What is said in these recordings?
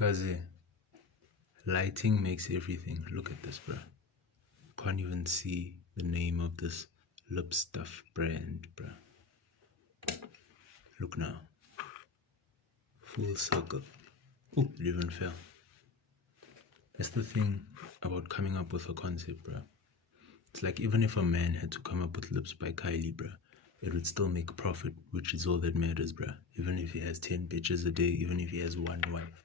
Kazi, lighting makes everything. Look at this, bro. Can't even see the name of this lip stuff brand, bro. Look now. Full circle. Oh, it even fell. That's the thing about coming up with a concept, bro. It's like even if a man had to come up with lips by Kylie, bro, it would still make profit, which is all that matters, bro. Even if he has 10 bitches a day, even if he has one wife,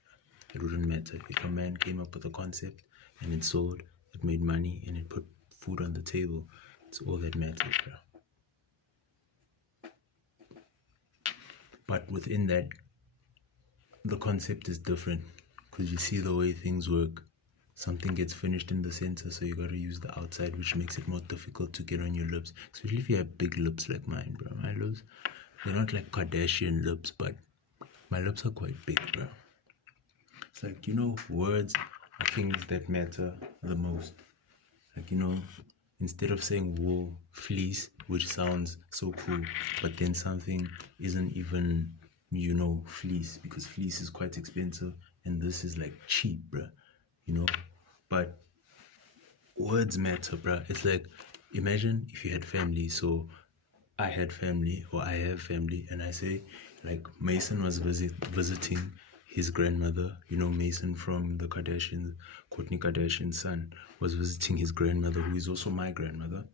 it wouldn't matter. If a man came up with a concept and it sold, it made money, and it put food on the table, it's all that matters, bro. But within that, the concept is different because you see the way things work. Something gets finished in the center, so you gotta use the outside, which makes it more difficult to get on your lips, especially if you have big lips like mine, bro. My lips, they're not like Kardashian lips, but my lips are quite big, bro. It's like, words are things that matter the most. Like, instead of saying wool, fleece, which sounds so cool, but then something isn't even, fleece, because fleece is quite expensive and this is like cheap, bruh. But words matter, bruh. It's like, imagine if you had family. So I had family, or I have family, and I say, like, Mason was visiting his grandmother. Mason from the Kardashians, Kourtney Kardashian's son, was visiting his grandmother, who is also my grandmother,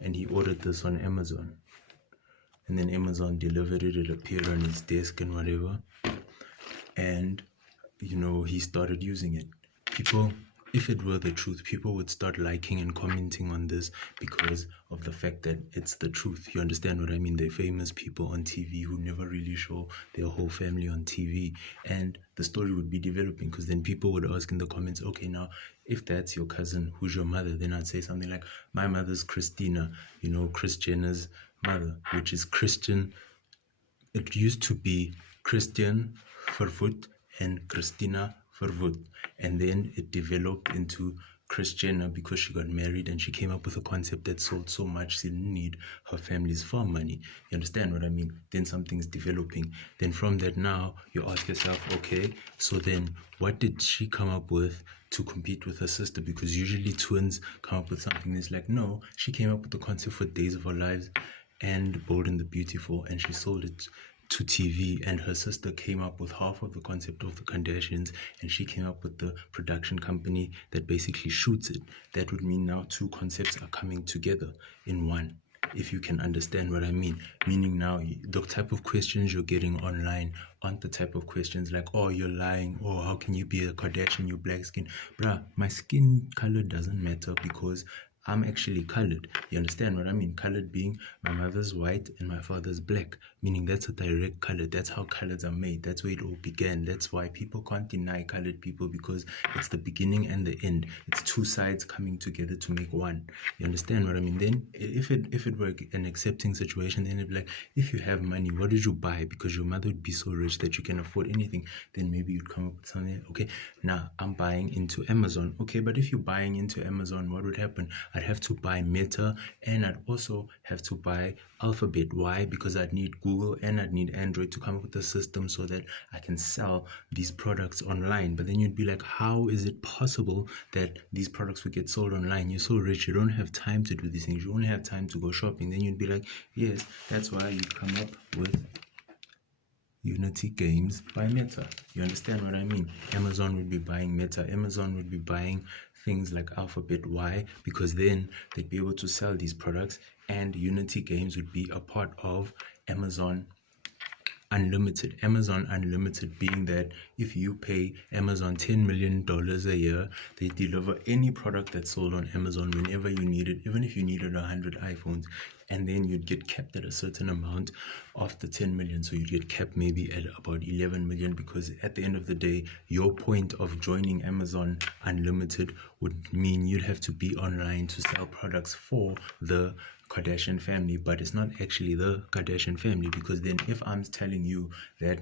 and he ordered this on Amazon. And then Amazon delivered it. It appeared on his desk and whatever. And he started using it. People, if it were the truth, people would start liking and commenting on this because of the fact that it's the truth. You understand what I mean? They're famous people on TV who never really show their whole family on TV. And the story would be developing because then people would ask in the comments, okay, now, if that's your cousin, who's your mother? Then I'd say something like, my mother's Christina, Kris Jenner's mother, which is Christian. It used to be Christian Vervoet and Christina Vervoet, and then it developed into Kris Jenner because she got married and she came up with a concept that sold so much she didn't need her family's farm money. You understand what I mean? Then something's developing. Then from that, now you ask yourself, okay, so then what did she come up with to compete with her sister? Because usually twins come up with something that's like, no, she came up with the concept for Days of Our Lives and Bold and the Beautiful, and she sold it to TV, and her sister came up with half of the concept of the Kardashians, and she came up with the production company that basically shoots it. That would mean now two concepts are coming together in one, if you can understand what I mean. Meaning now the type of questions you're getting online aren't the type of questions like, oh, you're lying, or how can you be a Kardashian, you're black skin. Bruh, my skin color doesn't matter because I'm actually colored. You understand what I mean? Colored being my mother's white and my father's black, meaning that's a direct color. That's how colors are made. That's where it all began. That's why people can't deny colored people, because it's the beginning and the end. It's two sides coming together to make one. You understand what I mean? Then if it were an accepting situation, then it'd be like, if you have money, what did you buy? Because your mother would be so rich that you can afford anything. Then maybe you'd come up with something. Okay, now I'm buying into Amazon. Okay, but if you're buying into Amazon, what would happen? I'd have to buy Meta, and I'd also have to buy Alphabet. Why? Because I'd need Google and I'd need Android to come up with a system so that I can sell these products online. But then you'd be like, how is it possible that these products would get sold online? You're so rich, you don't have time to do these things. You only have time to go shopping. Then you'd be like, yes, that's why you'd come up with Unity Games by Meta. You understand what I mean? Amazon would be buying Meta. Amazon would be buying things like Alphabet. Why? Because then they'd be able to sell these products, and Unity Games would be a part of Amazon Unlimited. Amazon Unlimited being that if you pay Amazon $10 million a year, they deliver any product that's sold on Amazon whenever you need it, even if you needed 100 iPhones, and then you'd get capped at a certain amount of the 10 million. So you'd get capped maybe at about 11 million, because at the end of the day, your point of joining Amazon Unlimited would mean you'd have to be online to sell products for the Kardashian family, but it's not actually the Kardashian family, because then if I'm telling you that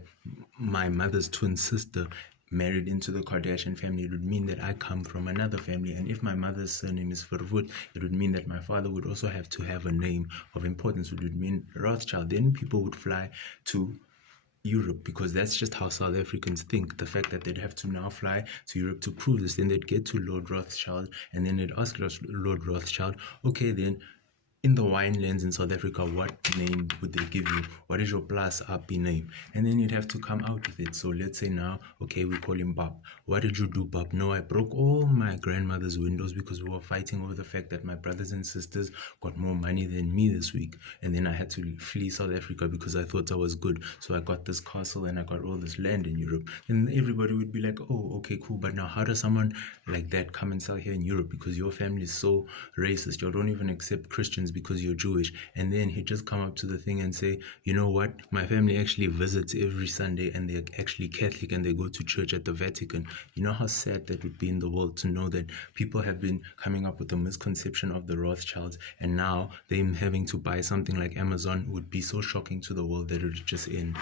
my mother's twin sister married into the Kardashian family, it would mean that I come from another family. And if my mother's surname is Vervoet, it would mean that my father would also have to have a name of importance, which would mean Rothschild. Then people would fly to Europe, because that's just how South Africans think. The fact that they'd have to now fly to Europe to prove this, then they'd get to Lord Rothschild, and then they'd ask Lord Rothschild, okay, then in the wine lands in South Africa, what name would they give you? What is your plus up name? And then you'd have to come out with it. So let's say now, okay, we call him Bab. What did you do, Bab? No, I broke all my grandmother's windows because we were fighting over the fact that my brothers and sisters got more money than me this week. And then I had to flee South Africa because I thought I was good. So I got this castle and I got all this land in Europe. And everybody would be like, oh, okay, cool. But now how does someone like that come and sell here in Europe? Because your family is so racist. You don't even accept Christians because you're Jewish. And then he'd just come up to the thing and say, you know what, my family actually visits every Sunday and they're actually Catholic and they go to church at the Vatican. You know how sad that would be in the world to know that people have been coming up with a misconception of the Rothschilds, and now them having to buy something like Amazon would be so shocking to the world that it would just end.